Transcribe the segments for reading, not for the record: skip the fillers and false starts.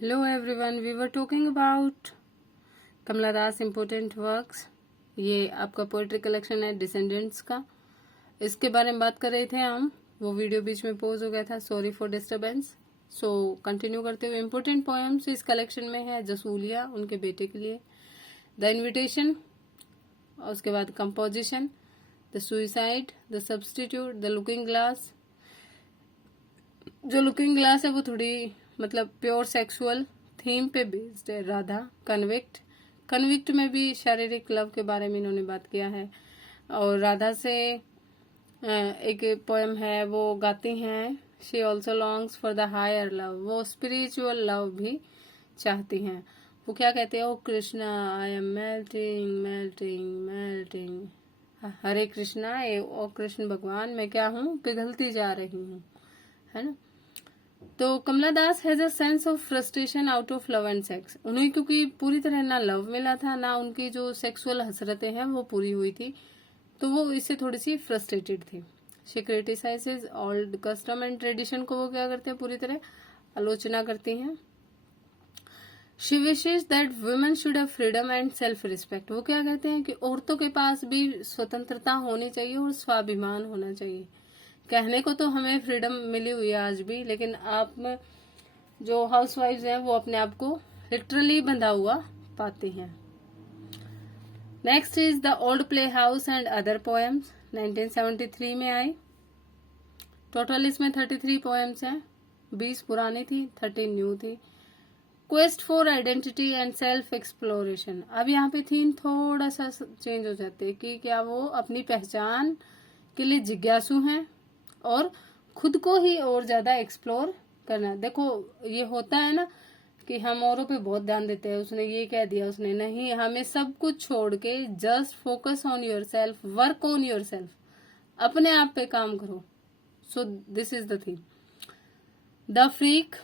Hello everyone, we were talking about Kamala Das important works. ये आपका poetry collection है descendants का। इसके बारे में बात कर रहे थे हम, वो वीडियो बीच में पोज हो गया था, sorry for disturbance. So continue करते हुए इम्पोर्टेंट पोएम्स इस कलेक्शन में है जसूलिया उनके बेटे के लिए, द इन्विटेशन, और उसके बाद composition, the suicide, the substitute, the looking glass. जो लुकिंग ग्लास है वो थोड़ी मतलब प्योर सेक्सुअल थीम पे बेस्ड है। राधा, कन्विक्ट में भी शारीरिक लव के बारे में इन्होंने बात किया है। और राधा से एक पोएम है वो गाती हैं, she also longs for the higher love, वो स्पिरिचुअल लव भी चाहती हैं। वो क्या कहते हैं, oh Krishna I am melting melting melting, Hare Krishna, ओ कृष्ण भगवान मैं क्या हूँ, पिघलती जा रही हूँ, है ना। तो Kamala Das has a sense of frustration out of love and sex. उन्हें क्योंकि पूरी तरह ना लव मिला था ना उनकी जो सेक्सुअल हसरतें हैं वो पूरी हुई थी, तो वो इससे थोड़ी सी फ्रस्ट्रेटेड थी। She criticises old custom and tradition को वो क्या करते हैं, पूरी तरह आलोचना करती हैं। She wishes that women should have freedom and self respect. वो क्या कहते हैं कि औरतों के पास भी स्वतंत्रता होनी चाहिए और स्वाभिमान होना चाहिए। कहने को तो हमें फ्रीडम मिली हुई है आज भी, लेकिन आप जो हाउसवाइफ्स हैं वो अपने आप को लिटरली बंधा हुआ पाते हैं। Next is the old play house and other poems, 1973 में आई। टोटल इसमें 33 पोएम्स हैं, 20 पुरानी थी, 13 न्यू थी। Quest for identity and self exploration. अब यहाँ पे थीम थोड़ा सा चेंज हो जाते हैं कि क्या वो अपनी पहचान के लिए जिज्ञासु हैं और खुद को ही और ज्यादा एक्सप्लोर करना। देखो ये होता है ना कि हम औरों पे बहुत ध्यान देते हैं, उसने ये कह दिया, उसने नहीं, हमें सब कुछ छोड़ के just focus on yourself, work on yourself, अपने आप पे काम करो। So this is the theme. The freak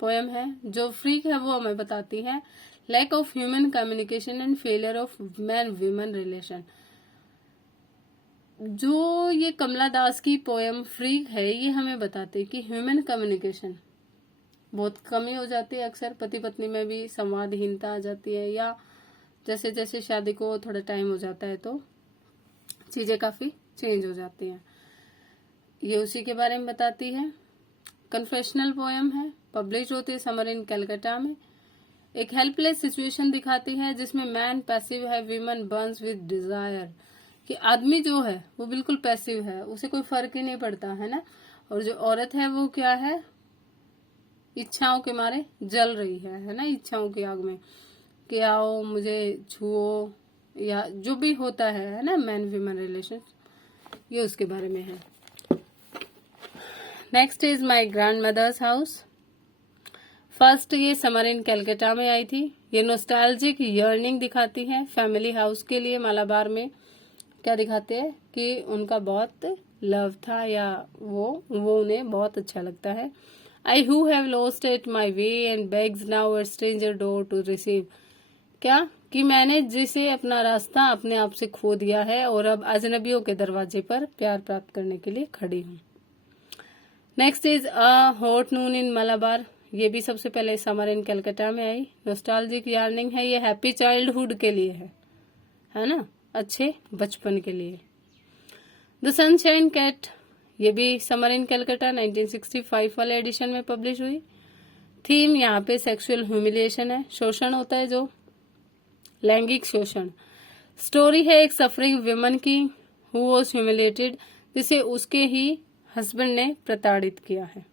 poem है, जो फ्रीक है वो हमें बताती है lack of human communication and failure of man women relation. जो ये कमला दास की पोएम फ्रीक है ये हमें बताते हैं कि ह्यूमन कम्युनिकेशन बहुत कमी हो जाती है, अक्सर पति पत्नी में भी संवादहीनता आ जाती है, या जैसे जैसे शादी को थोड़ा टाइम हो जाता है तो चीजें काफी चेंज हो जाती हैं। ये उसी के बारे में बताती है। कन्फेशनल पोएम है, पब्लिश होती है समर इन कलकत्ता में। एक हेल्पलेस सिचुएशन दिखाती है जिसमें मैन पैसिव है, वीमन बर्न्स विद डिजायर, कि आदमी जो है वो बिल्कुल पैसिव है, उसे कोई फर्क ही नहीं पड़ता है ना, और जो औरत है वो क्या है, इच्छाओं के मारे जल रही है ना, इच्छाओं की आग में कि आओ मुझे छुओ, या जो भी होता है ना, मैन वीमन रिलेशन, ये उसके बारे में है। Next is my grandmother's house. First ये समर इन कलकत्ता में आई थी। ये नोस्टैल्जिक यर्निंग दिखाती है फैमिली हाउस के लिए। मालाबार में क्या दिखाते हैं कि उनका बहुत लव था, या वो उन्हें बहुत अच्छा लगता है। I who have lost it my way and begs now at stranger door to receive, क्या कि मैंने जिसे अपना रास्ता अपने आप से खो दिया है और अब अजनबियों के दरवाजे पर प्यार प्राप्त करने के लिए खड़ी हूँ। नेक्स्ट इज अ हॉट नून इन मलाबार। ये भी सबसे पहले समर इन कलकत्ता में आई। नॉस्टैल्जिक यार्निंग है, ये हैप्पी चाइल्डहुड के लिए है ना, अच्छे बचपन के लिए। द सनशाइन कैट, ये भी समर इन कलकत्ता 1965 वाले एडिशन में पब्लिश हुई। थीम यहाँ पे सेक्सुअल ह्यूमिलिएशन है, शोषण होता है जो लैंगिक शोषण। स्टोरी है एक सफरिंग विमन की हु वॉज ह्यूमिलेटेड, जिसे उसके ही हस्बैंड ने प्रताड़ित किया है।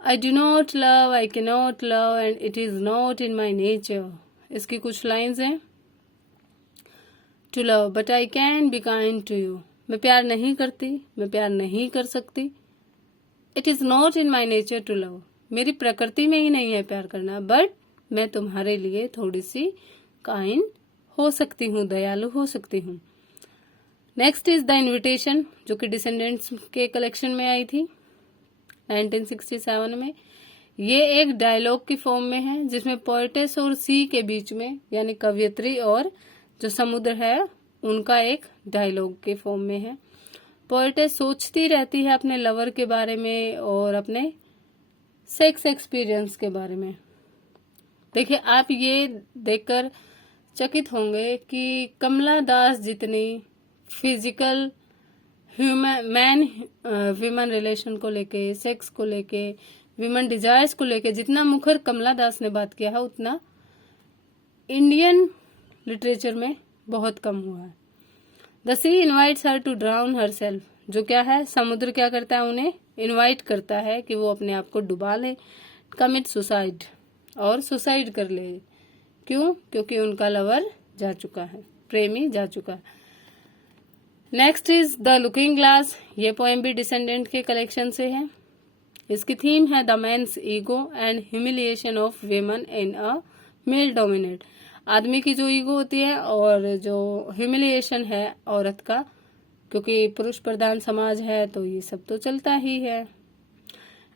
I do not love, I can not love and it is not in my nature. इसकी कुछ लाइन्स हैं। To love but I can be kind to you, मैं प्यार नहीं करती, मैं प्यार नहीं कर सकती। It is not in my nature to love, मेरी प्रकृति में ही नहीं है प्यार करना, बट मैं तुम्हारे लिए थोड़ी सी काइंड हो सकती हूँ, दयालु हो सकती हूँ। नेक्स्ट इज द इन्विटेशन, जो कि डिसेंडेंट्स के कलेक्शन में आई थी 1967 में। ये एक डायलॉग की फॉर्म में है जिसमें पोएटेस और सी के बीच में, यानी कवियत्री और जो समुद्र है उनका एक डायलॉग के फॉर्म में है। पोएटेस सोचती रहती है अपने लवर के बारे में और अपने सेक्स एक्सपीरियंस के बारे में। देखिए, आप ये देखकर चकित होंगे कि कमला दास जितनी फिजिकल मैन विमन रिलेशन को लेके, सेक्स को लेके, विमन डिजायर्स को लेके जितना मुखर कमला दास ने बात किया है, उतना इंडियन लिटरेचर में बहुत कम हुआ है। The sea invites her to drown herself, जो क्या है, समुद्र क्या करता है, उन्हें इन्वाइट करता है कि वो अपने आप को डुबा ले, कमिट सुसाइड, और सुसाइड कर ले। क्यों? क्योंकि उनका लवर जा चुका है, प्रेमी जा चुका है। Next is the looking glass. ये पोएम भी डिसेंडेंट के कलेक्शन से है। इसकी थीम है the men's ego and humiliation of women in a male dominate. आदमी की जो ईगो होती है और जो ह्यूमिलिएशन है औरत का, क्योंकि पुरुष प्रधान समाज है तो ये सब तो चलता ही है।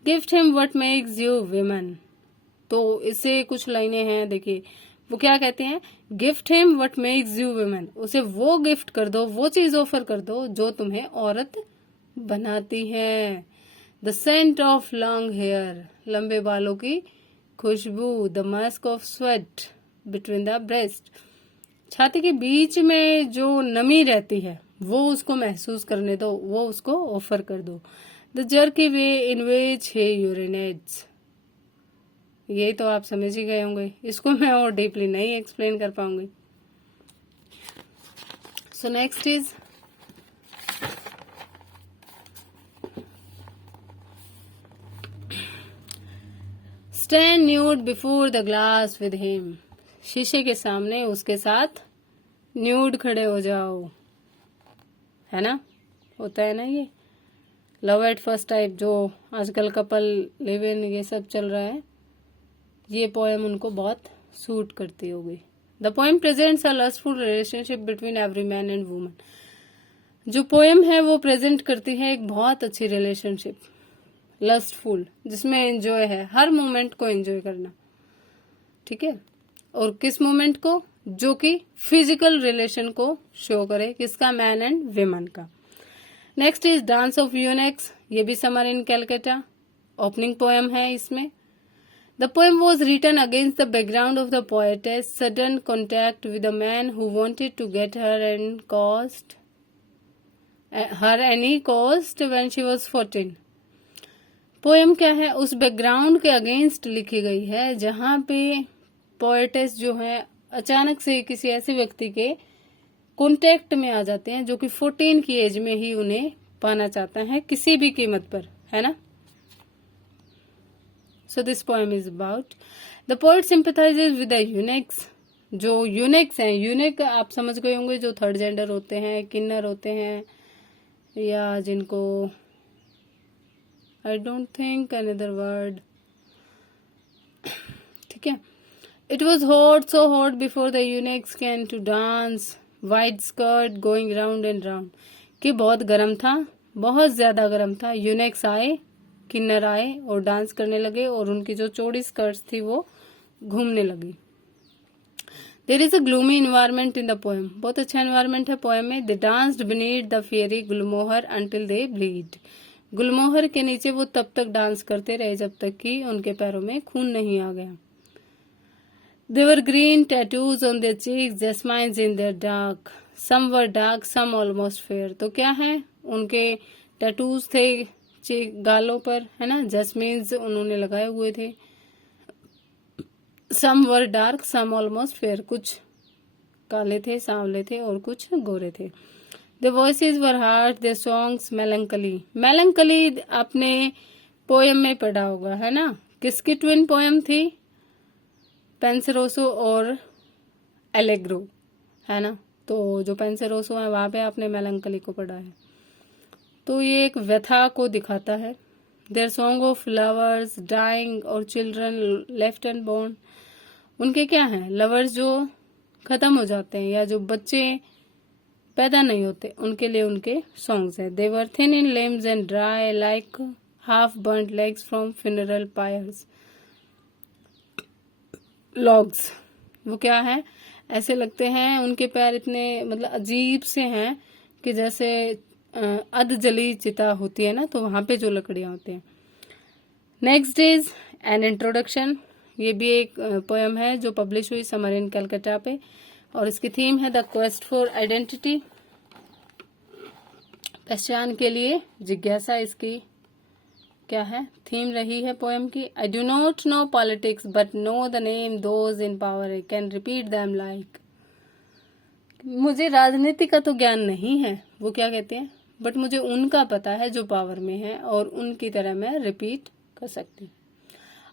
Gift him what makes you women. तो इससे कुछ लाइनें हैं, देखिए वो क्या कहते हैं, gift him what makes you women. उसे वो गिफ्ट कर दो, वो चीज ऑफर कर दो जो तुम्हें औरत बनाती है। The scent of long hair, लंबे बालों की खुशबू। The musk of sweat between the breast, छाती के बीच में जो नमी रहती है वो उसको महसूस करने दो, वो उसको ऑफर कर दो। द जर्की वे इन विच ही यूरिनेट्स, ये तो आप समझ ही गए होंगे, इसको मैं और डीपली नहीं एक्सप्लेन कर पाऊंगी। So next is stand nude before the glass with him. शीशे के सामने उसके साथ न्यूड खड़े हो जाओ, है ना, होता है ना ये लव एट फर्स्ट टाइप, जो आजकल कपल लिव इन ये सब चल रहा है, ये पोएम उनको बहुत सूट करती होगी। The poem presents a lustful relationship between every man and woman. जो पोएम है वो प्रेजेंट करती है एक बहुत अच्छी रिलेशनशिप, लस्टफुल, जिसमें एंजॉय है, हर मोमेंट को एंजॉय करना, ठीक है। और किस मोमेंट को? जो कि फिजिकल रिलेशन को शो करे, किसका, मैन एंड विमन का। Next is dance of Unix. ये भी summer in Calcutta opening poem है इसमें। The poem was written against the background of the poetess' sudden contact with a man who wanted to get her any cost when she was 14. Poem क्या है, उस background के against लिखी गई है जहां पे पोएटेस जो है अचानक से किसी ऐसे व्यक्ति के कॉन्टेक्ट में आ जाते हैं जो कि 14 की एज में ही उन्हें पाना चाहता है किसी भी कीमत पर, है ना। So this poem is about the poet sympathizes with the eunuchs। जो यूनिक्स हैं, यूनिक आप समझ गए होंगे, जो थर्ड जेंडर होते हैं, किन्नर होते हैं, या जिनको I don't think another word, ठीक है। It was hot, so hot before the eunuchs came to dance wide skirt going round and round, कि बहुत गर्म था, बहुत ज्यादा गर्म था। यूनिक्स आए, किन्नर आए और डांस करने लगे और उनकी जो चौड़ी स्कर्ट्स थी वो घूमने लगी। There is a gloomy environment in the poem. बहुत अच्छा इन्वायरमेंट है पोएम में। They danced beneath the fiery gulmohar until they bleed. गुलमोहर के नीचे वो तब तक डांस करते रहे जब तक कि उनके पैरों में खून नहीं आ गया। They wore green tattoos on their cheeks, jasmines in their dark, some were dark some almost fair. तो क्या है, उनके टैटूज थे गालों पर, है ना, जैस्मिन्स उन्होंने लगाए हुए थे। सम were dark some almost fair, कुछ काले थे, सांवले थे और कुछ गोरे थे। The voices were harsh, the songs melancholy. Melancholy आपने पोएम में पढ़ा होगा, है ना, किसकी ट्विन पोएम थी, पेंसेरोसो और एलेग्रो, है ना। तो जो पेंसेरोसो है वहां पे आपने मेलंकली को पढ़ा है। तो ये एक व्यथा को दिखाता है। Their song of lovers dying और चिल्ड्रन लेफ्ट एंड बोर्न। उनके क्या है, लवर्स जो खत्म हो जाते हैं या जो बच्चे पैदा नहीं होते, उनके लिए उनके सॉन्ग्स हैं। They were thin in limbs and dry like half burnt legs from funeral pyres logs. वो क्या है, ऐसे लगते हैं, उनके पैर इतने मतलब अजीब से हैं कि जैसे अध जली चिता होती है ना, तो वहां पे जो लकड़ियां होती हैं। नेक्स्ट इज एन इंट्रोडक्शन, ये भी एक पोएम है जो पब्लिश हुई समर इन कलकत्ता पे, और इसकी थीम है द क्वेस्ट फॉर आइडेंटिटी, पहचान के लिए जिज्ञासा। इसकी क्या है थीम रही है पोएम की? आई do not know politics but know the name those in power, I can repeat them like. मुझे राजनीति का तो ज्ञान नहीं है, वो क्या कहते हैं, बट मुझे उनका पता है जो पावर में है, और उनकी तरह मैं रिपीट कर सकती हूँ।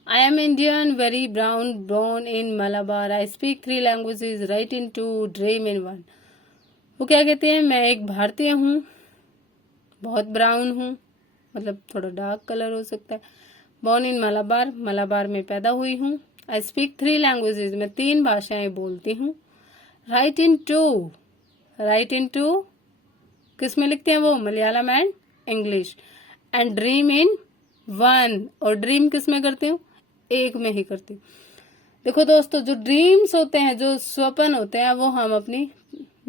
I am Indian, very brown, born in Malabar. I speak 3 languages, write in 2, dream in 1. वो क्या कहते हैं, मैं एक भारतीय हूँ, बहुत ब्राउन हूँ, मतलब थोड़ा डार्क कलर हो सकता है। बॉर्न इन मलाबार, मलाबार में पैदा हुई हूँ। आई स्पीक 3 लैंग्वेजेज, मैं 3 भाषाएं बोलती हूँ। राइट इन 2, राइट इन 2 किस में लिखते हैं वो? Malayalam and English. And dream इन 1, और ड्रीम किस में करती हूँ? एक में ही करती हूँ। देखो दोस्तों, जो ड्रीम्स होते हैं, जो स्वप्न होते हैं, वो हम अपनी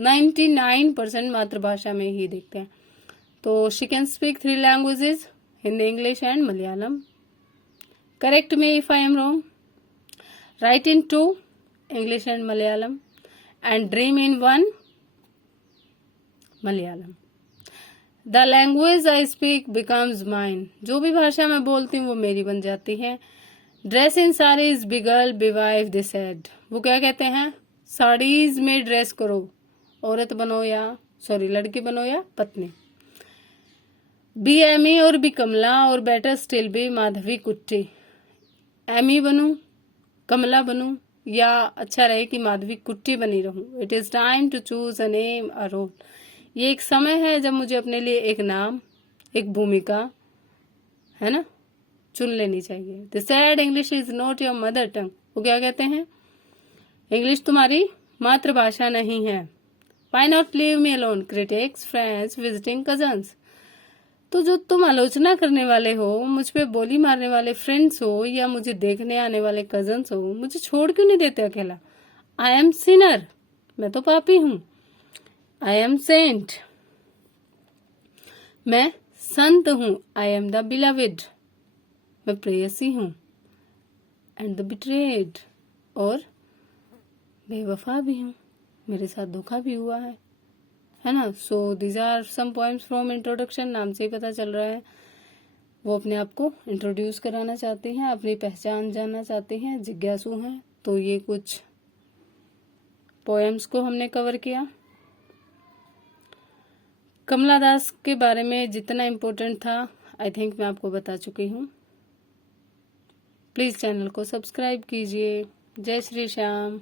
99% मातृभाषा में ही देखते हैं। तो she can speak 3 languages, Hindi, English and Malayalam. Correct me if I am wrong. Right in 2, English and Malayalam, and dream in 1, Malayalam. The language I speak becomes mine, जो भी भाषा मैं बोलती हूँ वो मेरी बन जाती है। Dress in saris, be girl be wife they said, वो क्या कहते हैं, साड़ीज में ड्रेस करो, औरत बनो या लड़की बनो या पत्नी। बी एमी और बी कमला, और बेटर स्टिल बी माधवी कुट्टी। एमी बनूं, कमला बनूं, या अच्छा रहे कि माधवी कुट्टी बनी रहूं। It is time to choose a name a role, ये एक समय है जब मुझे अपने लिए एक नाम, एक भूमिका, है ना, चुन लेनी चाहिए। The sad English is not your mother tongue, वो क्या कहते हैं, इंग्लिश तुम्हारी मातृभाषा नहीं है। Why not leave me alone? Critics, friends, visiting cousins. तो जो तुम आलोचना करने वाले हो, मुझ पे बोली मारने वाले फ्रेंड्स हो, या मुझे देखने आने वाले कजन्स हो, मुझे छोड़ क्यों नहीं देते अकेला? आई एम सिनर, मैं तो पापी हूँ। आई एम सेंट, मैं संत हूँ। आई एम द बिलवेड, मैं प्रेयसी हूँ। एंड द बिट्रेड, और बेवफा भी हूँ, मेरे साथ धोखा भी हुआ है ना। So these are some points from introduction, नाम से ही पता चल रहा है वो अपने आप को इंट्रोड्यूस कराना चाहते हैं, अपनी पहचान जानना चाहते हैं, जिज्ञासु हैं। तो ये कुछ पोएम्स को हमने कवर किया। कमला दास के बारे में जितना इम्पोर्टेंट था आई थिंक मैं आपको बता चुकी हूँ। प्लीज चैनल को सब्सक्राइब कीजिए। जय श्री श्याम।